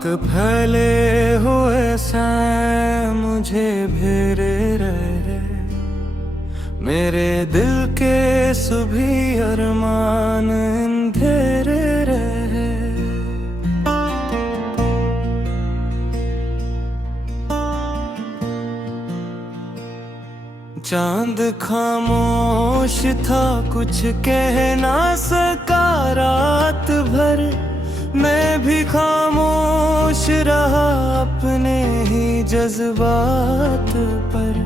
खाक फैले हुए सैं मुझे घेरे रहे, मेरे दिल के सुभी अरमान अंधेरे रहे। चांद खामोश था, कुछ कह ना सका रात भर। मैं भी खामोश रहा अपने ही जज्बात पर।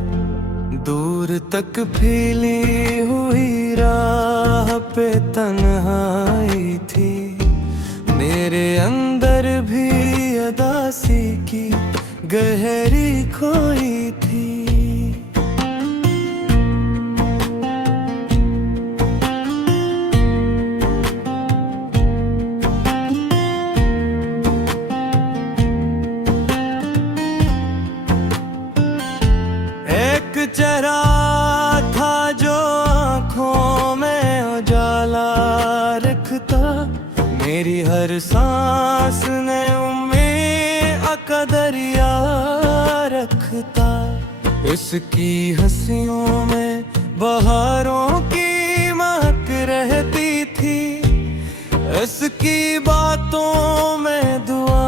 दूर तक फैली हुई राह पे तन्हाई थी, मेरे अंदर भी अदासी की गहरी खोई थी। चेहरा था जो आँखों में उजाला रखता, मेरी हर सांस ने उम्मीद का दरिया रखता। इसकी हंसियों में बहारों की महक रहती थी, इसकी बातों में दुआ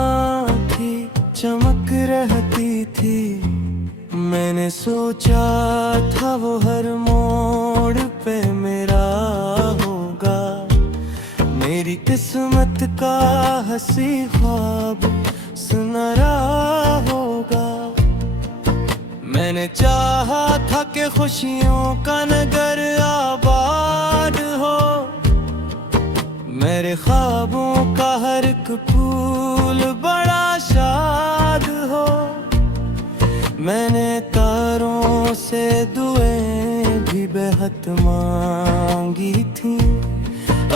की चमक रहती थी। मैंने सोचा था वो हर मोड़ पे मेरा होगा, मेरी किस्मत का हंसी ख्वाब सुनहरा होगा। मैंने चाहा था कि खुशियों का नगर आबाद हो, मेरे ख्वाबों का हर एक फूल बड़ा शाद हो। मैंने तारों से दुआएं भी बेहद मांगी थी,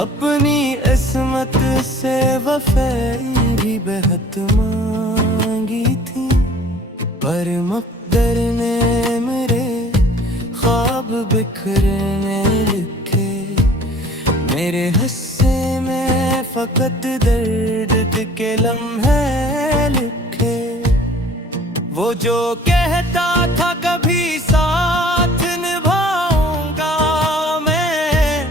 अपनी इस्मत से वफ़ाएं भी बेहद मांगी थी। पर मक़दर ने मेरे ख्वाब बिखरने लिखे, मेरे हिस्से में फ़कत दर्द के लम्हे लिखे। वो जो कहता था कभी साथ निभाऊंगा मैं,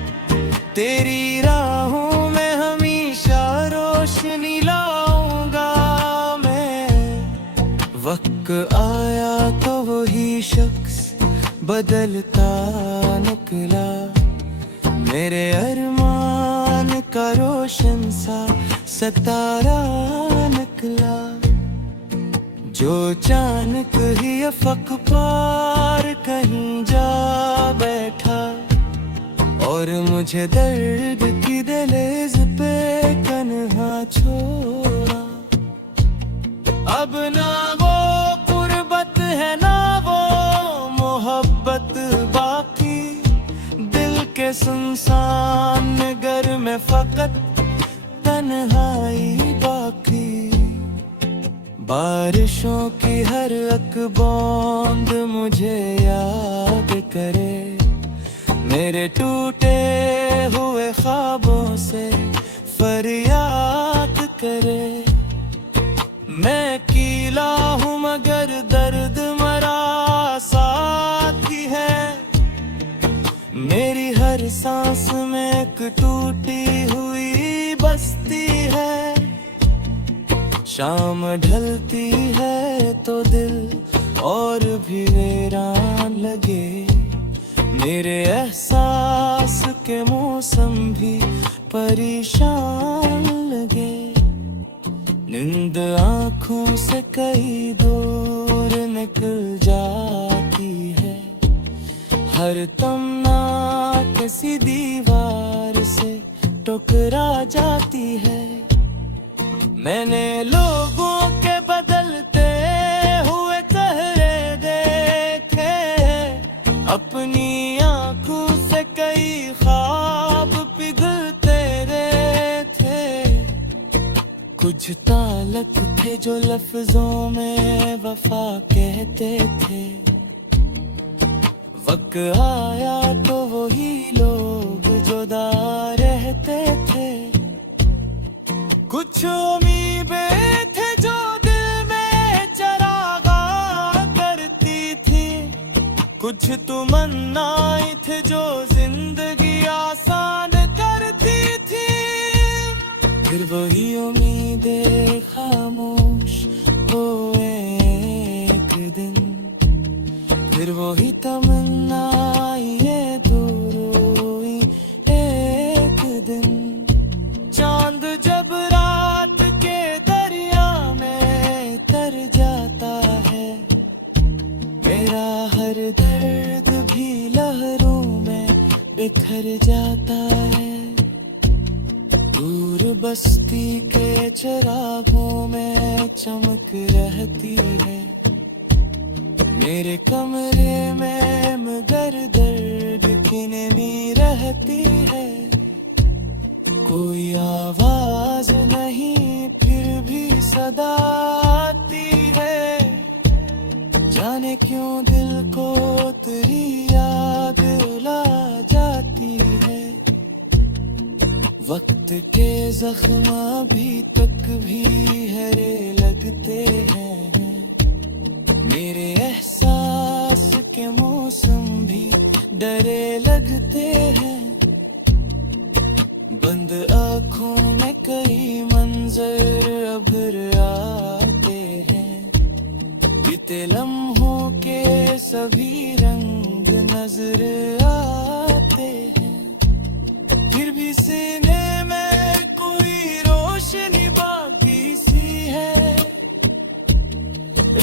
तेरी राहों में हमेशा रोशनी लाऊंगा मैं। वक्त आया तो वही शख्स बदलता निकला, मेरे अरमान का रोशन सा सितारा निकला। जो अचानक ही अफ़क़ पार कहीं जा बैठा, और मुझे दर्द की दहलीज़ पे तन्हा छोड़ा। अब ना वो कुर्बत है ना वो मोहब्बत बाकी, दिल के सुनसान घर में फ़कत तन्हाई बाकी। बारिशों की हर एक बूंद मुझे याद करे, मेरे टूटे हुए ख्वाबों से फरियाद करे। मैं कीला हूँ मगर दर्द मरा साथी है, मेरी हर सांस में एक टूटी हुई बस्ती है। शाम ढलती है तो दिल और भी वीरान लगे, मेरे एहसास के मौसम भी परेशान लगे। नींद आँखों से कई दूर निकल जाती है, हर तमन्ना किसी दीवार से टकरा जाती है। मैंने लोगों के बदलते हुए चेहरे देखे, अपनी आँखों से कई ख्वाब पिघलते रहे थे। कुछ ताल्लुक थे जो लफ्जों में वफा कहते थे, वक्त आया तो वही लोग जुदा रहते थे। कुछ उम्मीदें थे जो कुछ तमन्नाएं थे जो जिंदगी आसान करती थी, फिर वही उम्मीदें खामोश हुए एक दिन, फिर वही तमन्नाएं ये दूर हुई एक दिन। चांद जब रात के दरिया में तर जाता है, मेरा हर दर्द भी लहरों में बिखर जाता है। दूर बस्ती के चिरागों में चमक रहती है, मेरे कमरे में मगर दर्द की नींद रहती है। कोई आवाज नहीं फिर भी सदा आती है, जाने क्यों दिल को तेरी याद रुला जाती है। वक्त के जख्म अभी तक भी हरे लगते हैं, मेरे एहसास के मौसम भी डरे लगते हैं। बंद आँखों में कई मंजर अभर आते हैं, बीते लम्हों के सभी रंग नजर आते हैं। फिर भी सीने में कोई रोशनी बाकी सी है,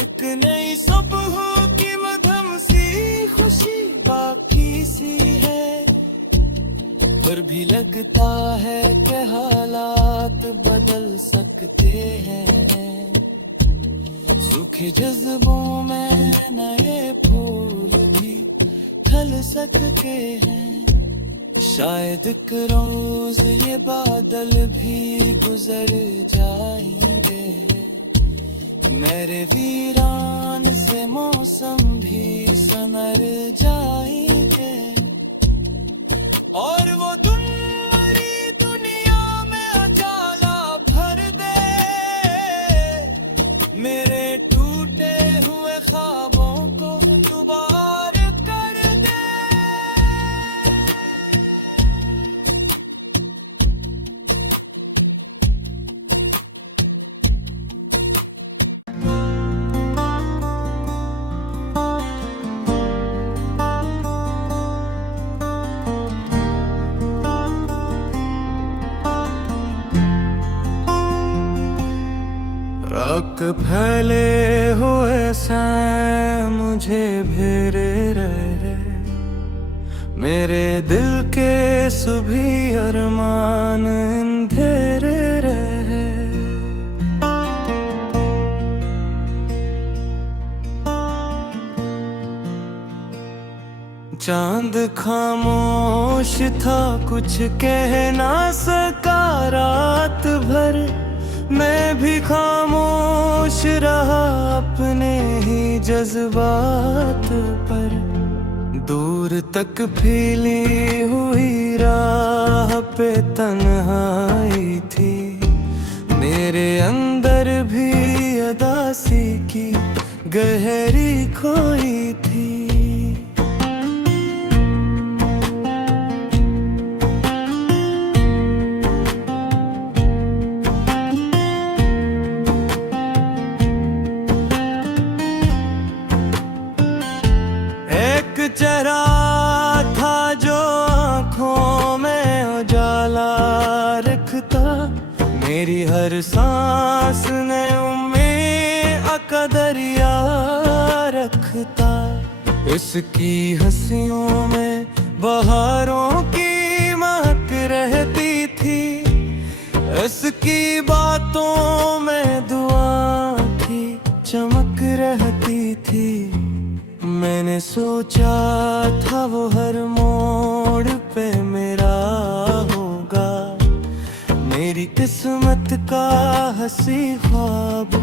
एक नई सुबह की मधुम सी खुशी बाकी सी है। पर भी लगता है कि हालात बदल सकते हैं, सूखे जज्बों में नए फूल भी खिल सकते हैं। शायद एक रोज ये बादल भी गुजर जाएंगे, मेरे वीरान से मौसम भी संवर जाएंगे, और वो तुम्हारी दुनिया में उजाला भर दे, मेरे टूटे हुए ख्वाबों को दोबारा कर दे। राख फैले हुए सैं मुझे घेरे रहे, मेरे दिल के सभी अरमान अंधेरे रहे। चांद खामोश था, कुछ कह ना सका रात भर, मैं भी खामोश रहा अपने ही जज्बात पर। दूर तक फैली हुई राह पे तन्हाई थी, मेरे अंदर भी उदासी की गहरी खोई थी। चेहरा था जो आँखों में उजाला रखता, मेरी हर सांस ने उम्मीद का दरिया रखता। इसकी हंसियों में बहारों की महक रहती थी, इसकी बातों में दुआ की चमक रहती थी। मैंने सोचा था वो हर मोड़ पे मेरा होगा, मेरी किस्मत का हंसी ख्वाब